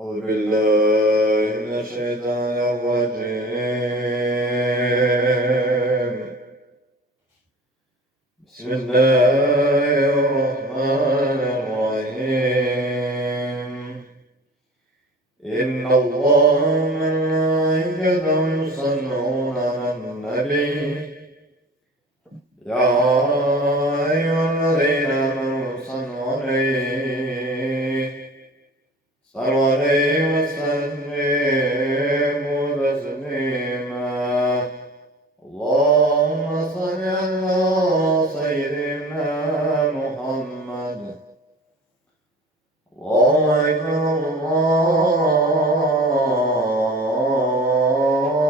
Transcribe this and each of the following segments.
أعوذ بالله من الشيطان الرجيم بسم الله الرحمن الرحيم إن الله وملائكته يصلون على النبي يا أيها الذين آمنوا صلوا عليه وسلموا تسليما اللهم صل على سيدنا محمد الله أكبر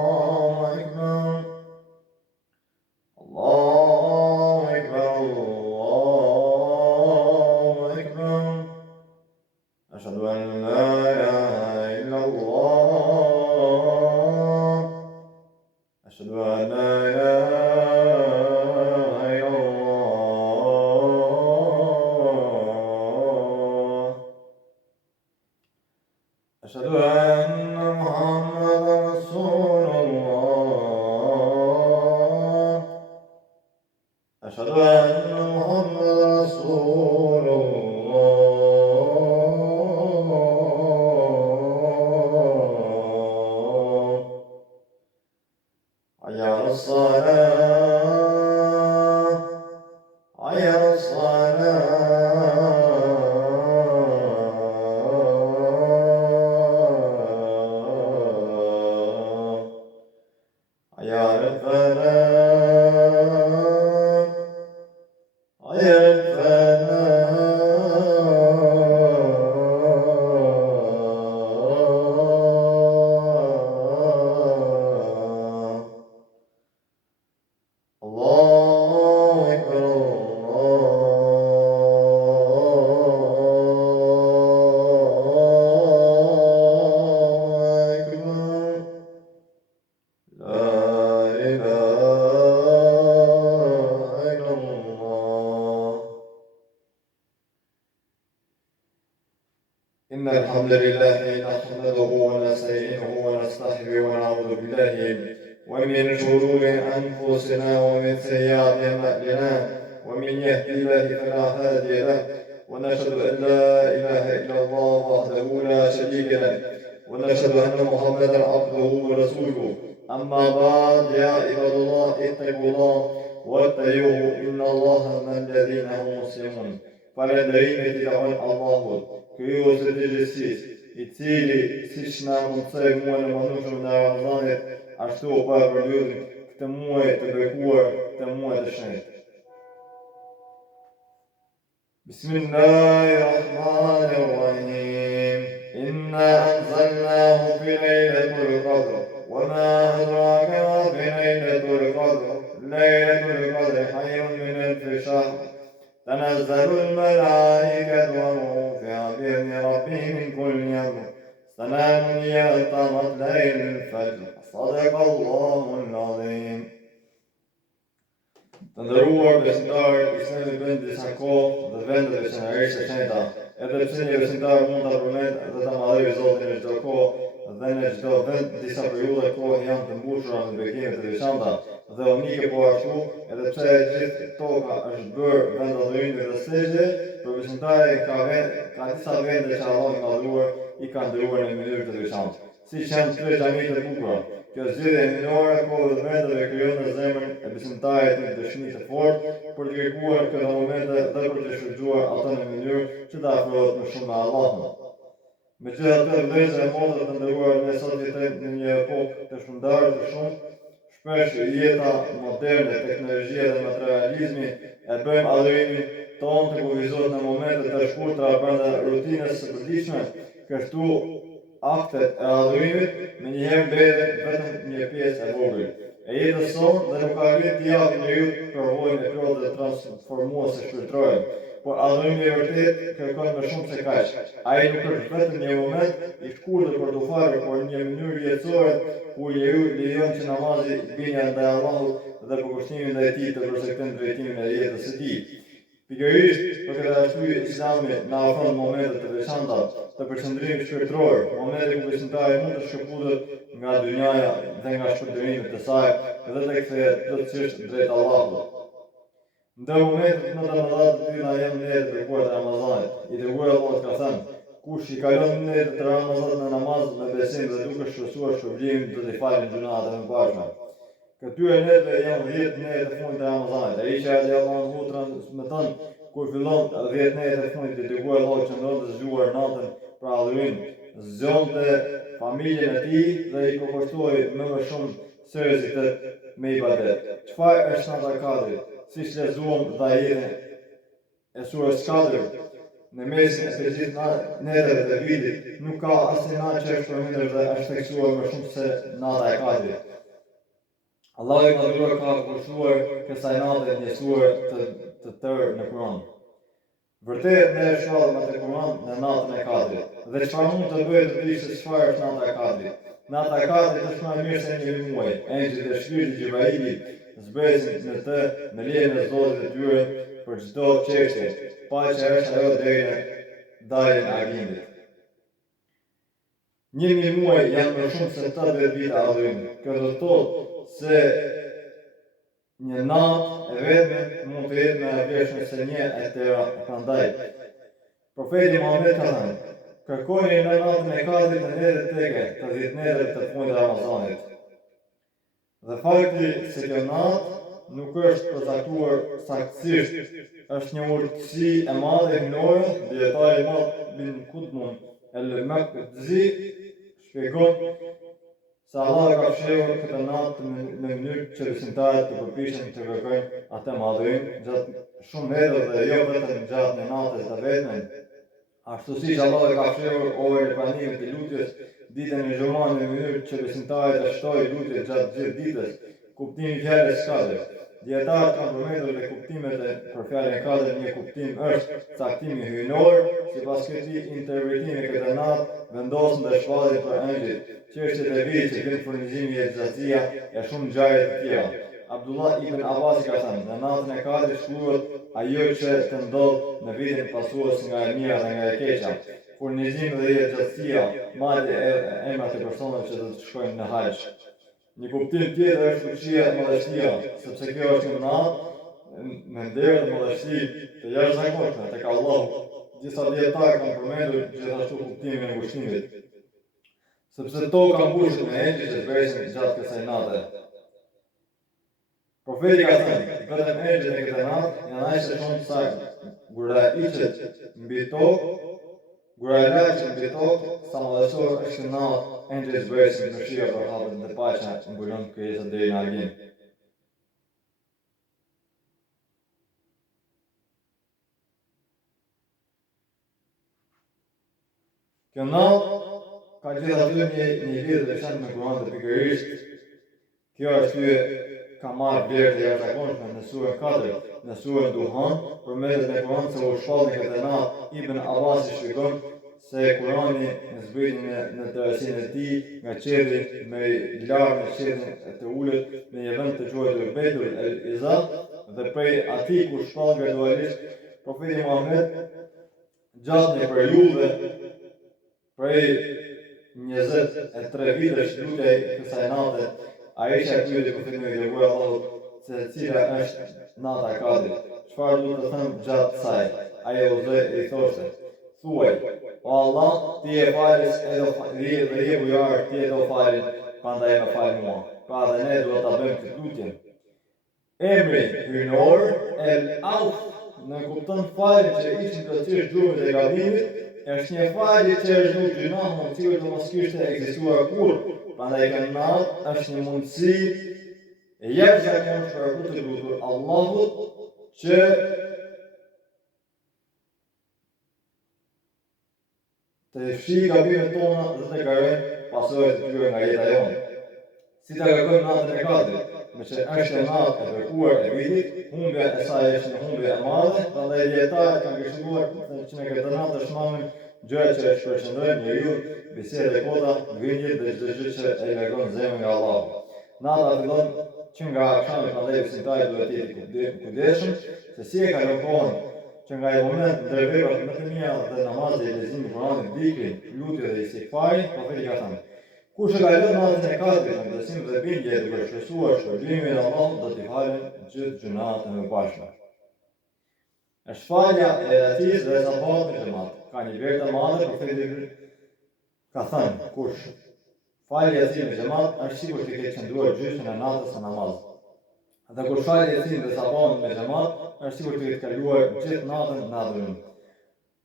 الله أكبر الله أكبر الله أكبر أشهد أن لا إله إلا الله أشهد أن لا إله إلا الله أشهد أن محمدا رسول الله أشهد أن محمدا رسول الله حي على الصلاة حي على الصلاة حي على الفلاح حي على الفلاح الله أكبر الله أكبر لا إله إلا الله إن الحمد لله نحمده ونستعينه ونستحيه ونعوذ بالله ومن شرور أنفسنا ومن سيئات أعمالنا ومن يهدي الله فلا هادي له ونشهد أن لا إله إلا الله وحده لا شريك له ونشهد أن محمدا عبده ورسوله أما بعد يا عباد الله اتقوا الله واتقوه إن الله مع الذين هم مسلمون Falënderimet i takon Allahut, krijues të gjithësisë, I cili siç na mundsoi muajin e mëndshëm në Ramazanit, ashtu pa përmbyllir këtë muaj të bekuar, këtë muaj të shenjtë. Bismillahirrahmanirrahim. Inna anzalnahu fi laylatil qadr. وما أدراك ما في ليلة القدر ليلة القدر خير من ألف شهر تنزل الملائكة والروح فيها بإذن ربهم من كل أمر سلام هي حتى مطلع الفجر صدق الله العظيم. Të nderuar besimtarë, Islami bën disa kohë dhe vende veçanërisht të shenjta, edhe pse një besimtar mund ta përmend dhe ta madhërojë Zotin në çdo kohë dhe në çdo vend disa periudha kohë janë të mbushura me bekime të veçanta dhe unike, po ashtu edhe pse gjithë toka është bërë vend adhurimi dhe sejdë, për besimtarë ka disa vende që Allah I madhruar I ka ndëruar në mënyrë të veçantë. Siç janë tre xhamitë të bukura. Kjo zgjidhje e minore kohë dhe vendeve krijon në zemrën e besimtarit një dëshmi të fortë për të kërkuar këto momente dhe për të shfrytzuar ato në mënyrë që të afrohet më shumë me Allahun. Megjithatë, vëllezër e motra të nderuar, ne sot jetojmë në një epokë të shpërndarë të shumë. Shpesh jeta moderne, teknologjia dhe materializmi e bëjmë adhurimin tonë të kufizohet në momente të shkurtra brenda rutinës së përditshme, kështu aktet e adhurimit me njëherë mbeten vetëm një pjesë e vogël e jetës sonë dhe nuk ka arrit të japë njeriu përvojën e plotë dhe transformuese shpirtërore. Por adhurimi I vërtet kërkon më shumë se kaq. Ai nuk është vetëm një moment I shkurtër për të falur, por një mënyrë jetësore ku njeriu lejon që namazi binja ndaj Allahut dhe përkushtimin ndaj tij të përsektojnë drejtimin e jetës së tij. Pikërisht për këtë arsye Islami na ofron momente të veçanta të përqendrimit shpirtëror, momente ku besimtari mund të shkëputet nga dynjaja dhe nga shpërnderimet e saj dhe të kthehet plotësisht drejt Allahut. Ndër momentet më të mëdha të tilla janë netët e bekuara të Ramazanit. I dërguari i Allahut ka thënë: kush i kalon netët e Ramazanit në namaz me besim dhe duke shpresuar shpërblimin, do t'i falen gjunat e mëparshme. Këtyre netëve janë 10 netë të fundit të Ramazanit. Aisha radiallahu anha transmeton kur fillon 10 netë të fundit, i dërguari i Allahut qëndron të zgjuar natën për adhurim, zgjonte familjen e tij dhe i përkushtoi më shumë seriozitet me ibadet. Çfarë është nata e Kadrit? Siç lexuam dhe ajetin e surës Kadr, në mesin e të gjithë netëve të vitit, nuk ka asnjë natë që është përmendur dhe është theksuar më shumë se nata e Kadrit. Allahu i Madhëruar ka kurshuar kësaj nate një surë të tërë në Kur'an. Vërtet ne shfaqem atë Kur'an në natën e Kadrit. Dhe çfarë mund të bëhet të di se çfarë është nata e Kadrit? Nata e Kadrit është më e mirë se një muaj. Engjëjt e shpirtit Gjibraili zbresin në të me lejen e Zotit të tyre për çdo çështje, paqja është ajo deri në daljen e agimit. 1000 muaj janë më shumë se 80 vite adhurim. Kjo do të thotë se një natë e vetme mund të jetë më e vlefshme se një e tëra. Prandaj profeti Muhammed ka thënë: kërkoni në natën e Kadrit në netët tege të 10 netëve të fundit të Ramazanit. Dhe fakti se kjo natë nuk është përcaktuar saktësisht është një urtësi e madhe hyjnore. Dietari i madh bin Qutmun el-Maqdisi shpjegon se Allah ka fshehur këtë natë në mënyrë që besimtarët të përpiqen të kërkojnë atë madhërim gjatë shumë netëve dhe jo vetëm gjatë një natë të vetme. Ashtu siç Allah ka fshehur orën e pranimit të lutjes ditën e Xhuman në mënyrë që besimtarët të shtojnë lutjet gjatë gjithë ditës. Kuptimi i fjalës Kadr. Dietarët kanë përmendur dhe kuptimet për fjalën Kadr. Një kuptim është caktimi hyjnor, sipas këtij interpretimi këtë natë vendosen dhe shfaqen për engjëjt, çështjet e vitit që vjen furnizimi i xhaxhia e shumë ngjarje të tjera. Abdullah ibn Abbas ka thënë: në natën e Kadrit shkruhet ajo që të ndodh në vitin pasues nga e mira dhe nga e keqja, furnizimi dhe jetësia, madje emrat e personave që do të shkojnë në haxh. Një kuptim tjetër është fuqia e madhështia, sepse kjo është një natë me nder dhe madhështi të jashtëzakonshme tek Allahu. Disa dietarë kanë përmendur gjithashtu kuptimin e ngushtimit, sepse toka mbushet me engjëj që zbresin gjatë kësaj nate. Profeti ka thënë: vetëm engjëjt e këtij natë janë aq të shumë sa guraiçet mbi tokë, guraiçet mbi tokë, sa madhështor është natë. Engjëjt zbresin në shija për hapën dhe paqja mbulon krijesat deri në argim. Kjo natë ka gjithashtu një lidhje të veçantë me Kur'anin dhe pikërisht kjo arsye ka marrë vlerë të jashtëzakonshme në surën Kadr. Në surën Duhan përmendet në Kur'an se u shpall në këtë natë. Ibn Abbas shpjegon se Kur'ani në zbritjen në tërësinë e tij nga qelli me larg në qellin të ulët në një vend të quajtur Beitul el-Izza dhe prej atij ku shpall gradualisht profeti Muhammed gjatë një periudhe prej 23 vitesh lutej kësaj nate. Aisha pyeti profetin e dërguar Allahut se cila është nata e Kadrit, çfarë do të thënë gjatë saj. Ai i thoshte: thuaj, o Allah, ti e falës edhe je bujar, ti e do falin, prandaj më fal mua. Pra dhe ne duhet ta bëjmë këtë lutje. Emri hyjnor el-Auf në kupton faljen që ishin plotësisht gjurmët e gabimit, është një falje që është nuk gjunahun, cilë do mos kishte ekzistuar kur. Prandaj kjo natë është një mundësi e jashtëzakonshme për të lutur Allahut që të fshijë gabimet tona dhe të garojë pasojat e tyre nga jeta jonë. Si ta kërkojmë natën e Kadrit, me që është e natë e bekuar e vitit, humbja e saj është një humbje e madhe, prandaj dietarët kanë këshilluar që në këtë natë të shmangin gjërat që shpërqendrojnë njeriu, bisedë e kota, ngritje dhe çdo gjë që e largon zemrën nga Allahu. Nata fillon që nga akşami, prandaj besimtari duhet të jetë kujdesshëm se si e kalon kohën që nga I moment ndër veprat më të mira dhe namazi dhe leximi I Kuranit, dhikri, lutja dhe istighfari, profeti ka thënë: kush e ka lënë natën e katërt me besim dhe bindje duke shpresuar shpërblimin e Allahut, do t'i falen gjithë gjunat e mëparshme. Shfalja e atij dhe sabat me xhamat ka një vlerë të madhe, profeti ka thënë: kush falja e tij me xhamat është sikur të ketë qëndruar gjysmën e natës në namaz. Dhe kur falja e tij dhe sabat me xhamat është sikur të ketë kaluar gjithë natën në adhurim.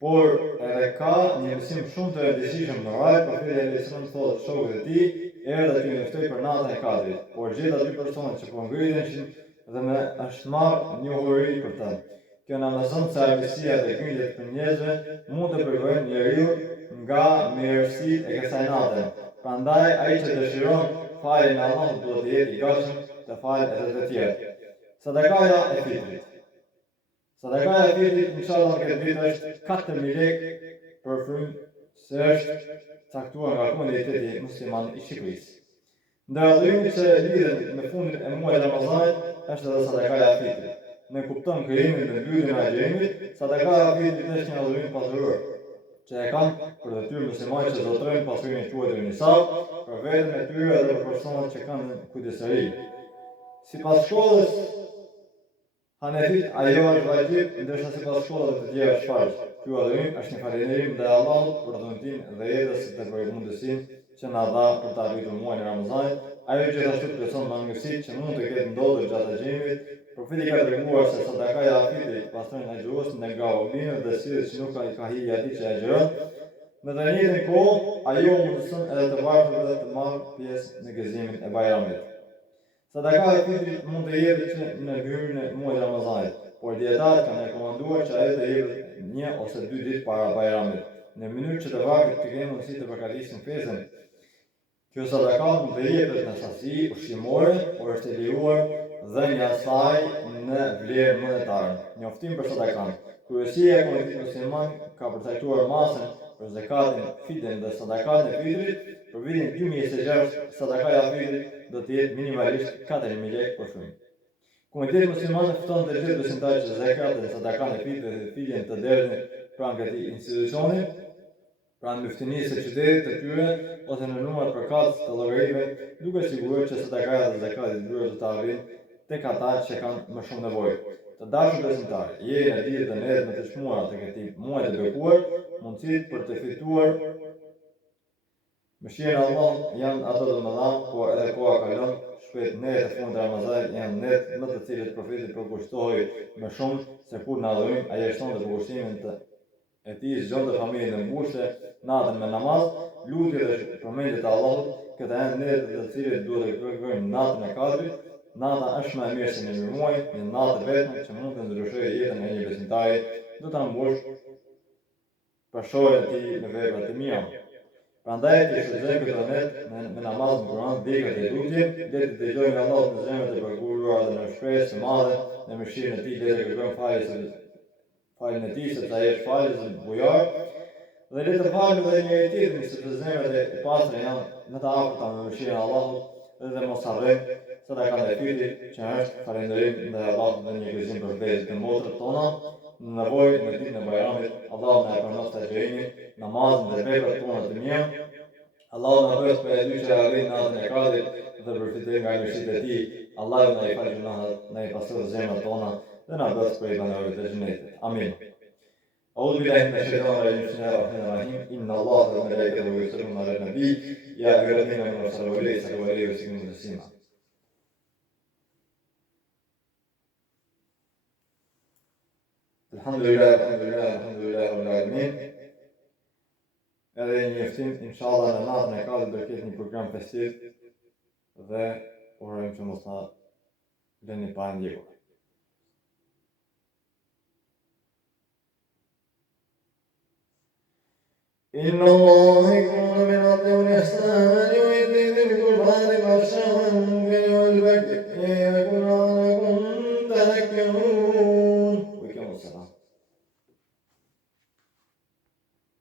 Por edhe ka një mësim shumë të rëndësishëm në rajt, profeti alayhis salam thotë shokët e tij, erdhë aty në ftoj për natën e katërt, por gjetët aty personat që po ngriteshin dhe me është marrë njohuri për të. Kjo na mëson se armiqësia dhe gënjët për njerëzve mund të përvojnë njeriu nga mirësitë e kësaj nate. Prandaj ai që dëshiron faljen e Allahut duhet të jetë I gatshëm të falë edhe të tjerë. Sadakaja e fitrit. Sadakaja e fitrit inshallah këtë vit është 4.000 lekë për frymë, se është caktuar nga komuniteti musliman I Shqipërisë. Ndër adhurimet që lidhen me fundin e muajit Ramazanit është edhe sadakaja e fitrit. Ne kupton krijimin dhe mbylljen e agjerimit, sadakaja e fitrit është një adhurim pasuror, që e kanë për detyrë muslimanët që zotrojnë pasurinë e quajtur nisab, për veten e tyre dhe për personat që kanë kujdesëri. Sipas shkollës Hanefit, ajo është vajzib, ndërsa sipas shkollave të tjera është farz. Ky adhurim është një falënderim ndaj Allahut për dhuntin dhe jetës dhe për mundësinë që na dha për ta arritur muajin e Ramazanit. Ajo gjithashtu plotson mangësitë që mund të ketë ndodhur gjatë agjerimit. Profeti ka treguar se sadakaja e fitrit pastron agjurosin nga oblinë dhe sillet që nuk ka hije atij që agjeron. Me të njëjtën kohë, ajo mundëson edhe të varfërve të marrë pjesë në gëzimin e Bajramit. Sadakaja e fitrit mund të jepet në hyrjen e muajit Ramazanit, por dietarët kanë rekomanduar që ajo të jepet 1 ose 2 ditë para Bajramit, në mënyrë që të varfrit të kenë mundësi të përgatisin festën. Kjo sadaka mund të jepet në sasi ushqimore, por është e lejuar dhënia e saj në vlerë monetare. Njoftim për sadakan. Kryesia e komunitetit musliman ka përcaktuar masën për zakatin, fitën dhe sadakatën e fitrit. Për vitin 2026, sadakaja e fitrit do të jetë minimalisht 4.000 lekë për frymë. Komuniteti musliman fton të gjithë besimtarët që zakatin, sadakatën e fitrit dhe fitjen të derdhin pranë këtij institucioni, pranë myftinisë së qytetit të tyre ose në numrat përkatës të llogarive, duke siguruar që sadakaja dhe zakati I tyre do të arrijnë tek ata që kanë më shumë nevojë. Të dashur besimtarë, jeni në ditët e nedhme të çmuara të këtij muaji të bekuar, mundësitë për të fituar mëshirën e Allahut janë ato të mëdha, por edhe koha kalon shpejt. Netët e fundit të Ramazanit janë netë në të cilët profeti përkushtohej më shumë se kur në adhurim, ai shtonte përkushtimin e tij zgjonte familjen e mbushte natën me namaz, lutje dhe përmendje të Allahut. Këta janë netët të cilët duhet të kërkojmë natën e katërt. Nata është më e mirë se një muaj, një natë vetëm që mund të ndryshojë jetën e një besimtari, do ta mbush pashorën e tij me vepra të mira. Prandaj të shfrytëzojmë këtë net me namaz në Kur'an, dhikr dhe lutje, le të dëgjojmë Allahut në zemrat e përkuruara dhe në shpresë të madhe në mëshirën e tij, le të kërkojmë faljen e tij sepse ai është falës bujar, dhe le të falim edhe njëri tjetrin sepse zemrat e pastra janë në të afërta me mëshirën e Allahut, dhe mos harrojmë sadakën e fitrit që është falënderim ndaj Allahut dhe një gëzim për vetë të motrat tona. Në nevojë në ditën e Bajramit, Allahu na përnoft agjerimin, namazin dhe veprat tona të mira. Allahu na bëj për aty që arrin natën e katërt dhe përfitojmë nga mirësitë e tij. Allahu na i falë gjunahet, na i pastroj zemrat tona dhe na bëj prej banorëve të xhenetit. Amin. أعوذ بالله من الشيطان الرجيم بسم الله الرحمن الرحيم إن الله وملائكته يصلون على النبي يا أيها الذين آمنوا صلوا عليه وسلموا تسليما. Alhamdulillah rabbil alamin. Edhe një njoftim inshallah në natën e katërt do të ketë një program festiv dhe urojmë që mos ta lëni pa ndjekur. إن الله يأمر بالعدل والإحسان